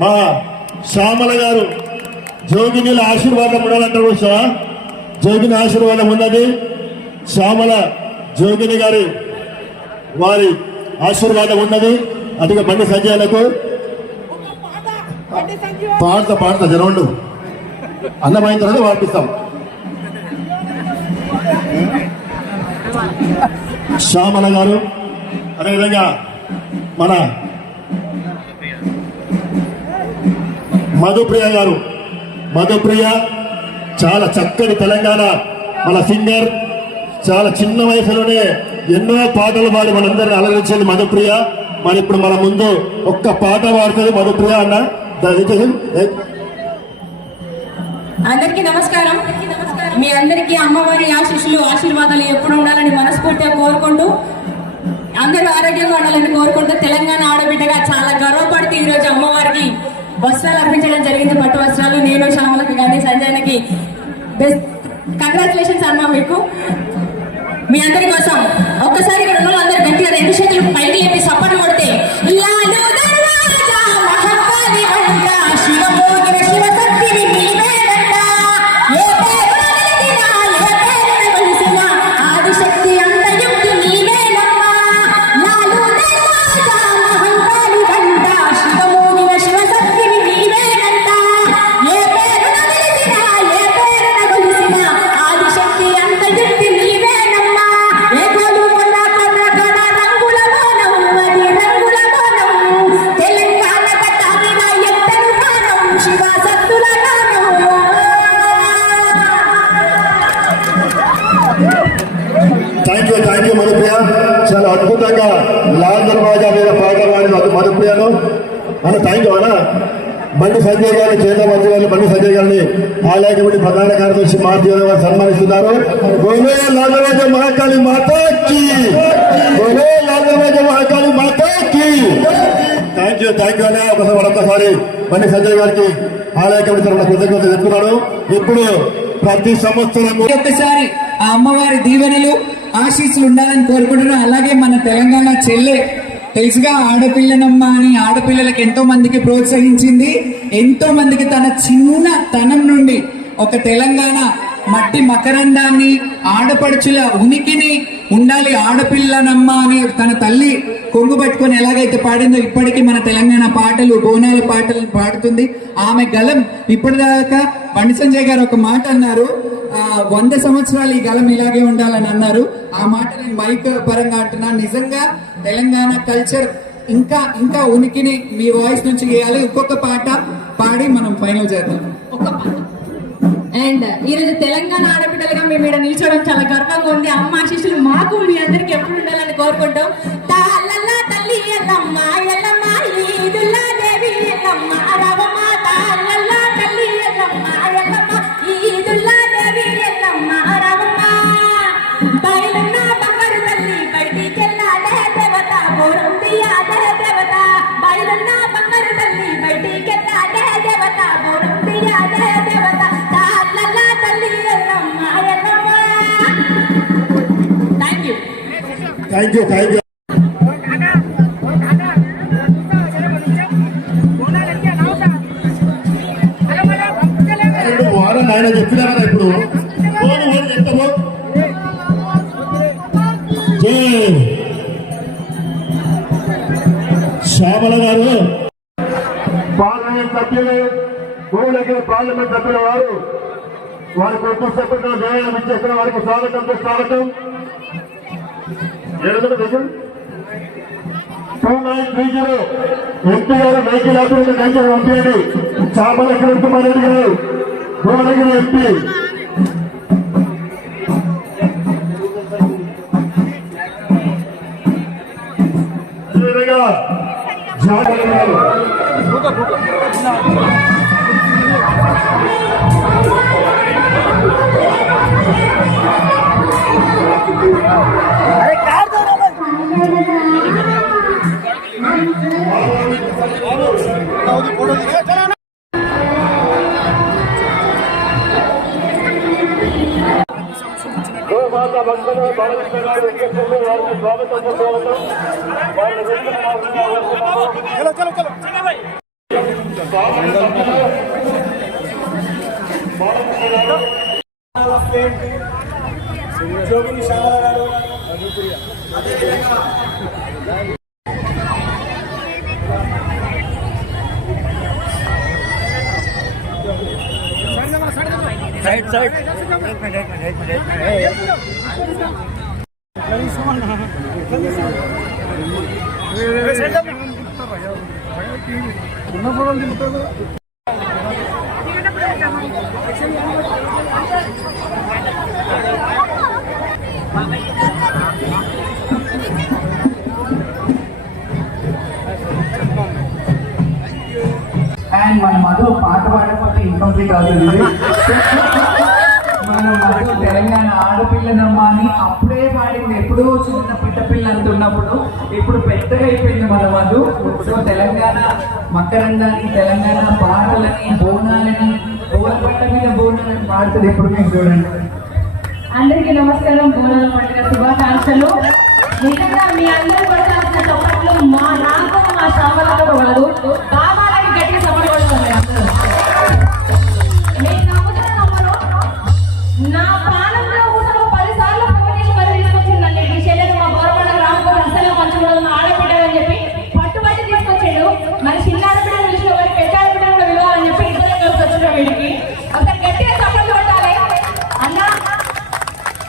మా శ్యామల గారు జోగినిల ఆశీర్వాదం ఉండాలంటారు సార్. జోగిని ఆశీర్వాదం ఉన్నది. శ్యామల జోగిని గారి వారి ఆశీర్వాదం ఉన్నది. అటుగా బండి సంజయ్లకు పాడతా జనండు అన్నమైన తర్వాత వార్పిస్తాం. శ్యామల గారు అదేవిధంగా మన మధుప్రియ గారు. మధుప్రియ చాలా చక్కని తెలంగాణ మన సింగర్. చాలా చిన్న వయసులోనే ఎన్నో పాటలు పాడి మనందరిని అలరించింది మధుప్రియ. మరి ఇప్పుడు మన ముందు ఒక్క పాట పాడుతుంది మధుప్రియ అన్న. అందరికీ నమస్కారం. మీ అందరికీ అమ్మవారి ఆశీస్సులు ఆశీర్వాదాలు ఎప్పుడు ఉండాలని మనస్ఫూర్తిగా కోరుకుంటూ అందరూ ఆరోగ్యంగా ఉండాలని కోరుకుంటూ తెలంగాణ ఆడబిడ్డగా చాలా గర్వపడుతూ ఈరోజు అమ్మవారికి వస్త్రాలు అర్పించడం జరిగింది. పట్టు వస్త్రాలు. నేను శ్యామలకి కానీ సంజయ్కి బెస్ట్ కంగ్రాచులేషన్స్ అమ్మా. మీకు మీ అందరి కోసం ఒక్కసారి ఇక్కడ ఉన్న అందరూ గట్టిగా 2 చేతులు పైకి లేపి సపోర్ట్ కొడితే థ్యాంక్ యూ మధుప్రియ. చాలా అద్భుతంగా లాల్ దర్వాజా మీద పాట పాడిన మధుప్రియను మన థ్యాంక్ యూ అన్న. బండి సంజయ్ గారిని, కేంద్ర మంత్రి గారిని, బండి సంజయ్ గారిని ఆలయ కమిటీ ప్రధాన కార్యదర్శి మారుతి గారు సన్మానిస్తున్నారు. బోలో లాల్ దర్వాజా మహాకాళి మాతాకి, బోలో లాల్ దర్వాజా మహాకాళి మాతాకి. థ్యాంక్ యూ అన్న. మరొకసారి బండి సంజయ్ గారికి ఆలయ కమిటీ తరఫున కృతజ్ఞతలు చెప్తున్నాడు. ఇప్పుడు ప్రతి సంవత్సరం ఒక్కసారి ఆ అమ్మవారి దీవెనలు ఆశీస్సులు ఉండాలని కోరుకుంటున్నాం. అలాగే మన తెలంగాణ చెల్లె తెలుసుగా ఆడపిల్లనమ్మ అని ఆడపిల్లలకు ఎంతో మందికి ప్రోత్సహించింది. ఎంతో మందికి తన చిన్న తనం నుండి ఒక తెలంగాణ మట్టి మకరందాన్ని, ఆడపడుచుల ఉనికిని ఉండాలి ఆడపిల్లనమ్మ అని తన తల్లి కొంగు పట్టుకొని ఎలాగైతే పాడిందో ఇప్పటికీ మన తెలంగాణ పాటలు, బోనాల పాటలు పాడుతుంది. ఆమె గలం ఇప్పటిదాకా బండి సంజయ్ గారు ఒక మాట అన్నారు, 100 సంవత్సరాలు ఈ గలం ఇలాగే ఉండాలని అన్నారు. ఆ మాట నేను మైక్ పరంగా అంటున్నాను. నిజంగా తెలంగాణ కల్చర్ ఇంకా ఇంకా ఉనికిని మీ వాయిస్ నుంచి చేయాలి. ఇంకొక పాట పాడి మనం ఫైనల్ చేద్దాం. అండ్ ఈరోజు తెలంగాణ ఆడబిడ్డలుగా మేము ఇక్కడ నిల్చోవడం చాలా గర్వంగా ఉంది. అమ్మ ఆశీస్సులు మాకు మీ అందరికి ఎప్పుడు ఉండాలని కోరుకుంటాం. తల్లి ఎల్లమ్మ ఎల్లమ్మ ఈదుల్లా దేవి ఎల్లమ్మ రావమ్మ. తాళ్ళల్లా తల్లి ఎల్లమ్మ ఎల్లమ్మ ఈదుల్లా దేవి ఎల్లమ్మ రావమ్మ. బయలున్న బంగారు తల్లి బయటికెళ్ళాడే దేవత, బోరం తీయాడే దేవత. బయలున్న బంగారు తల్లి బయటికెళ్ళాడే దేవత, బోరం తీయాడే దేవత. తాళ్ళల్లా తల్లి ఎల్లమ్మ ఎల్లమ్మ. Thank you. ఆయన చెప్పినా కదా ఇప్పుడు శ్యామల గారు పార్లమెంట్ సభ్యులు, భూములకి పార్లమెంట్ సభ్యుల వారి కొత్త సభ్యులు గౌరవం ఇచ్చేసిన వారికి స్వాగతం. 2930 ఎంపీ గారు వెహికల్ ఆపరేట్ కంచెలు పంపించండి. చామల కిరణ్ కుమార్ రెడ్డి గారు భువనగిరి ఎంపీ. తర్వాత భక్తులు బాలకృష్ణ గారు వచ్చేసింది. వారికి స్వాగతం సుస్వాగతం. వారిని జోగిని శ్యామల గారు సైడ్ సైడ్ అండ్ మన మధు పాట పాడకపోతే ఇన్కంప్లీట్ అవుతుంది. మన మధు తెలంగాణ ఆడపిల్లనమ్మ అని అప్పుడే పాడింది, ఎప్పుడో చిన్న పిల్ల అంటున్నప్పుడు. ఇప్పుడు పెద్దగా అయిపోయింది మన మధు. సో తెలంగాణ మకరందాన్ని, తెలంగాణ పాటలని, బోనాలని, బోనపట్ట మీద బోనాలని పాడుతుంది. ఎప్పుడు మీరు చూడండి. అందరికీ నమస్కారం. బోనాల పండుగ శుభాకాంక్షలు. నిజంగా మీ అందరూ పడాల్సిన చప్పట్లు నాకు మా శ్రావణతో కాదు, బాబాలకి గట్టిగా చప్పట్లు కొడుతుంది అందరూ. నేను నమ్ముతున్న నమ్మరు, నా ప్రాణంలో కూడా 10 సార్లు ఫోన్ చేసి మరి తీసుకొచ్చిందండి. ఈ చెల్లెలు మా గౌరవ రామపూర్ అసలు మంచిగా మా ఆడబిడ్డని చెప్పి పట్టుబట్టి తీసుకొచ్చాడు. మరి చిన్న ఆడబిడ్డ విషయం వారి పెద్ద ఆడబిడ్డ కూడా విలువాలని చెప్పి ఇద్దరు కలిసి వచ్చిన వీడికి ఒకసారి గట్టిగా చప్పట్లు కొట్టాలి అన్నా.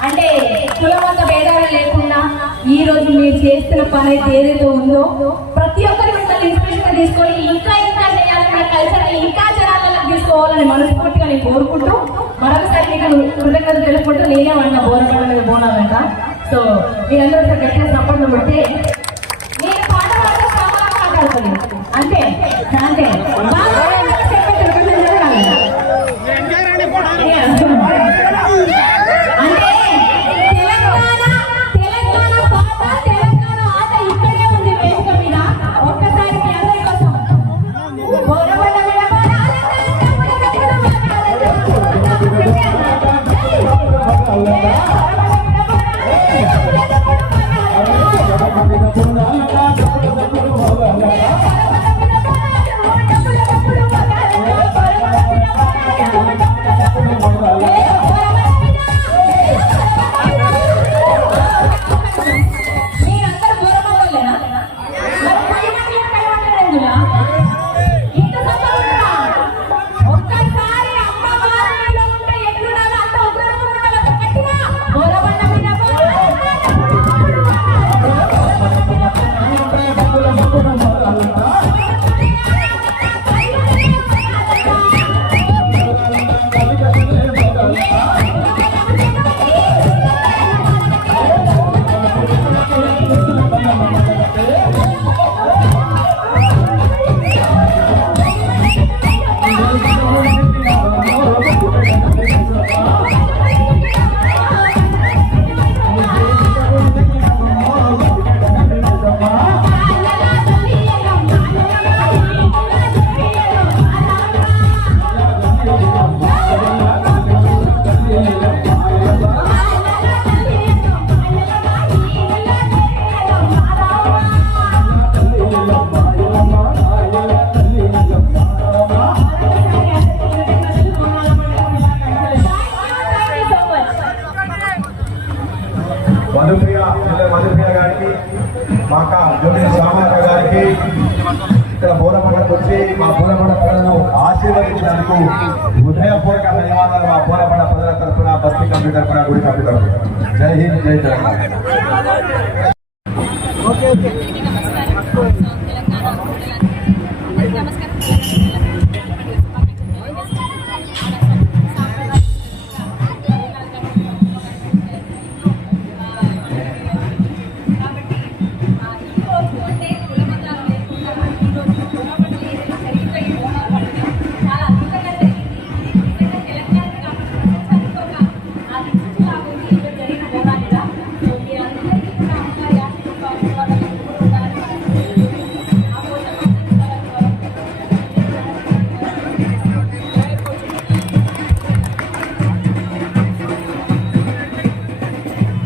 అంటే కులమంత భేదాలు లేకుండా ఈ రోజు మీరు చేస్తున్న పని అయితే ఏదైతే ఉందో ప్రతి ఒక్కరి మిమ్మల్ని ఇన్స్పిరేషన్ తీసుకొని ఇంకా చేయాలి, మన కల్చర్ ఇంకా జనాలకు తీసుకోవాలని మనస్ఫూర్తిగా నేను కోరుకుంటూ మరొకసారి మీకు కృతజ్ఞతలు తెలుపుకుంటూ నేనే వాడిన బోనాలు బోనాలంట. సో మీరందరూ గట్టిగా సపోర్ట్ బట్టి నేను పాట మాట్లాడుతుంది అంతే అంతే మధుప్రియ గారికి, మా అక్క జోగిని శ్యామక్క గారికి, ఇక్కడ బోరపండకు వచ్చి మా బోరపండ ప్రజలను ఆశీర్వదించినందుకు హృదయపూర్వక ధన్యవాదాలు. మా బోరపండ ప్రజల తరఫున, బస్తీ కమిటీ తరఫున, గుడి కమిటీ తరఫున. జై హింద్, జై తెలంగాణ.